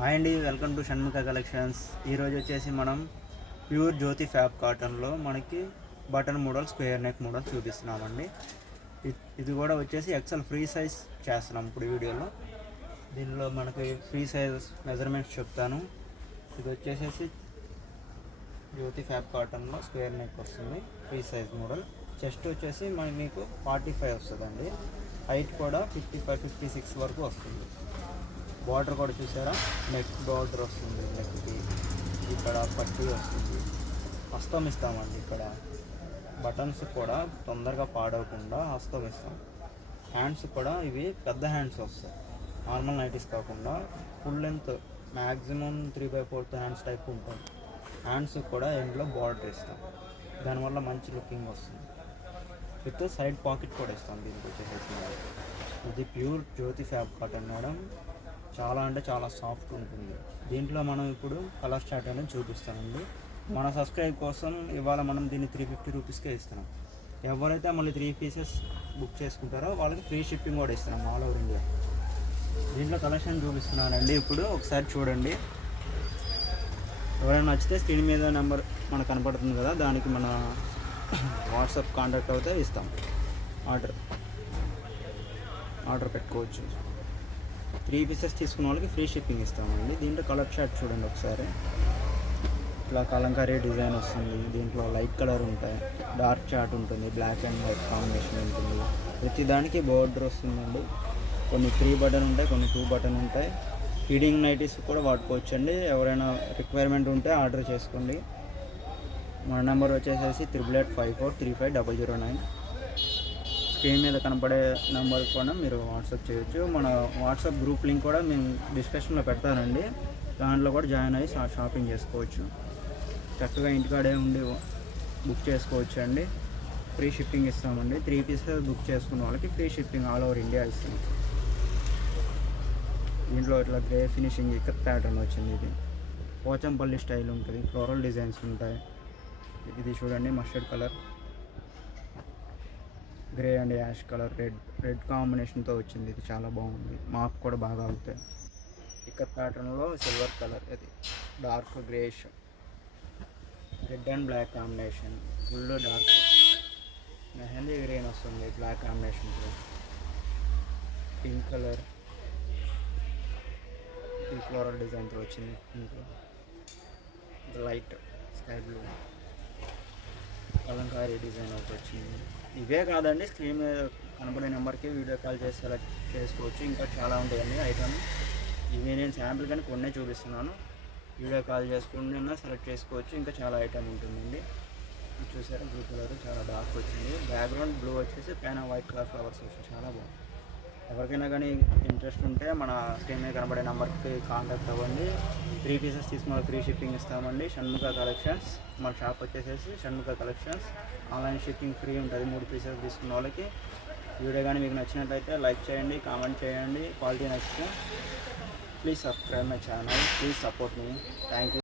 Hi అండి, welcome to Shanmukha collections. ఈరోజు వచ్చేసి మనం ప్యూర్ జ్యోతి ఫ్యాబ్ కాటన్లో మనకి button model, square neck model చూపిస్తున్నామండి. ఇది కూడా వచ్చేసి ఎక్సెల్ ఫ్రీ సైజ్ చేస్తున్నాం ఇప్పుడు వీడియోలో. దీనిలో మనకి ఫ్రీ సైజ్ మెజర్మెంట్స్ చెప్తాను. ఇది వచ్చేసి జ్యోతి ఫ్యాబ్ కాటన్లో స్క్వేర్ నెక్ వస్తుంది, ఫ్రీ సైజ్ మోడల్. చెస్ట్ వచ్చేసి మీకు 45 వస్తుందండి. హైట్ కూడా 55-56 వరకు వస్తుంది. బార్డర్ కూడా చూసారా, నెక్ బార్డర్ వస్తుంది, నెక్కి ఇక్కడ పట్టీ వస్తుంది. హస్తం ఇస్తామండి. ఇక్కడ బటన్స్ కూడా తొందరగా పాడవకుండా హస్తం ఇస్తాం. హ్యాండ్స్ కూడా ఇవి పెద్ద హ్యాండ్స్ వస్తాయి, నార్మల్ నైటీస్ కాకుండా full length maximum 3/4 hands type ఉంటుంది. హ్యాండ్స్ కూడా ఎండ్లో బార్డర్ ఇస్తాం, దానివల్ల మంచి లుకింగ్ వస్తుంది. విత్ సైడ్ పాకెట్ కూడా ఇస్తాం. దీనికి వచ్చేసి ఇది ప్యూర్ జ్యోతి ఫ్యాబ్ కాటన్ మేడం. చాలా అంటే చాలా సాఫ్ట్ ఉంటుంది. దీంట్లో మనం ఇప్పుడు కలర్ చార్ట్ అనేది చూపిస్తామండి. మన సబ్స్క్రైబ్ కోసం ఇవాళ మనం దీన్ని 350 రూపీస్కే ఇస్తున్నాం. ఎవరైతే మళ్ళీ 3 పీసెస్ బుక్ చేసుకుంటారో వాళ్ళకి ఫ్రీ షిప్పింగ్ కూడా ఇస్తున్నాం ఆల్ ఓవర్ ఇండియా. దీంట్లో కలెక్షన్ చూపిస్తున్నానండి, ఇప్పుడు ఒకసారి చూడండి. ఎవరైనా నచ్చితే స్క్రీన్ మీద నెంబర్ మనకు కనపడుతుంది కదా, దానికి మన వాట్సాప్ కాంటాక్ట్ అవుతే ఇస్తాం. ఆర్డర్ పెట్టుకోవచ్చు. 3 పీసెస్ తీసుకున్న వాళ్ళకి ఫ్రీ షిప్పింగ్ ఇస్తామండి. దీంట్లో కలర్ చార్ట్ చూడండి ఒకసారి. ఇట్లా కలంకారీ డిజైన్ వస్తుంది. దీంట్లో లైట్ కలర్ ఉంటాయి, డార్క్ చార్ట్ ఉంటుంది, బ్లాక్ అండ్ వైట్ కాంబినేషన్ ఉంటుంది. ప్రతి దానికి బోర్డర్ వస్తుందండి. కొన్ని 3 బటన్ ఉంటాయి, కొన్ని 2 బటన్ ఉంటాయి. ఫీడింగ్ నైటీస్ కూడా వాడుకోవచ్చు అండి. ఎవరైనా రిక్వైర్మెంట్ ఉంటే ఆర్డర్ చేసుకోండి. మన నెంబర్ వచ్చేసి 8884350009. స్క్రీన్ మీద కనపడే నెంబర్ కూడా మీరు వాట్సాప్ చేయొచ్చు. మన వాట్సాప్ గ్రూప్ లింక్ కూడా మేము డిస్క్రిప్షన్లో పెడతానండి. దాంట్లో కూడా జాయిన్ అయ్యి షాపింగ్ చేసుకోవచ్చు. చక్కగా ఇంటికాడే ఉండి బుక్ చేసుకోవచ్చు అండి. ఫ్రీ షిప్పింగ్ ఇస్తామండి. 3 పీసెస్ బుక్ చేసుకున్న వాళ్ళకి free shipping all over India ఇస్తాం. దీంట్లో ఇట్లా గ్రే ఫినిషింగ్ ఇక్కత్ ప్యాటర్న్ వచ్చింది. ఇది పోచంపల్లి స్టైల్ ఉంటుంది, ఫ్లోరల్ డిజైన్స్ ఉంటాయి. ఇది చూడండి, mustard colour, grey and ash colour, red కాంబినేషన్తో వచ్చింది. ఇది చాలా బాగుంది, మాకు కూడా బాగా అవుతాయి. ఇక్కత్ ప్యాటర్న్లో సిల్వర్ కలర్, ఇది dark greyish, red and black combination, full dark mehndi green వస్తుంది బ్లాక్ కాంబినేషన్తో. పింక్ కలర్, ఈ ఫ్లోరల్ డిజైన్తో వచ్చింది. Pink, light sky blue, kalamkari design ఒకటి వచ్చింది. ఇవే కాదండి, స్క్రీన్ మీద కనబడే నెంబర్కి వీడియో కాల్ చేసి సెలెక్ట్ చేసుకోవచ్చు. ఇంకా చాలా ఉంటాయండి ఐటమ్. ఇవి నేను శాంపుల్ కానీ కొన్నే చూపిస్తున్నాను. వీడియో కాల్ చేసుకుని సెలెక్ట్ చేసుకోవచ్చు. ఇంకా చాలా ఐటమ్ ఉంటుందండి. చూసారా, బ్లూ కలర్ చాలా డార్క్ వచ్చింది. బ్యాక్గ్రౌండ్ బ్లూ వచ్చేసి పైన వైట్ కలర్ ఫ్లవర్స్ వచ్చి చాలా బాగుంది. ఎవరికైనా కానీ ఇంట్రెస్ట్ ఉంటే మన స్క్రీన్ మీద కనబడే నెంబర్కి కాంటాక్ట్ అవ్వండి. 3 పీసెస్ తీసుకున్న ఫ్రీ షిప్పింగ్ ఇస్తామండి. షణ్ముఖ కలెక్షన్స్ మన షాప్ వచ్చేసి Shanmukha collections. Online shipping free ఉంటుంది 3 పీసెస్ తీసుకున్న వాళ్ళకి. వీడియో కానీ మీకు నచ్చినట్లయితే లైక్ చేయండి, కామెంట్ చేయండి. క్వాలిటీ నచ్చితే please subscribe my channel, please support me. Thank you.